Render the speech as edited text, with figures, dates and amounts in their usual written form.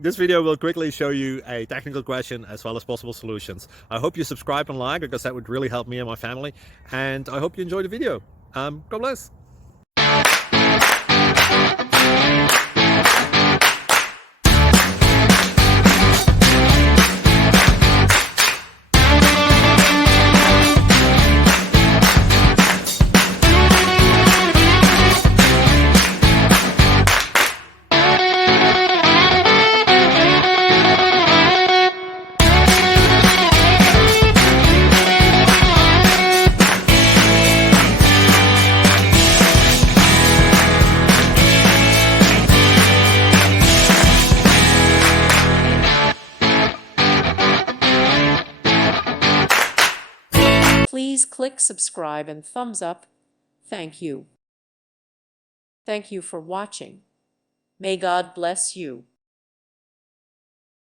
This video will quickly show you a technical question as well as possible solutions. I hope you subscribe and like because that would really help me and my family. And I hope you enjoy the video. God bless. Please click subscribe and thumbs up. Thank you. Thank you for watching. May God bless you.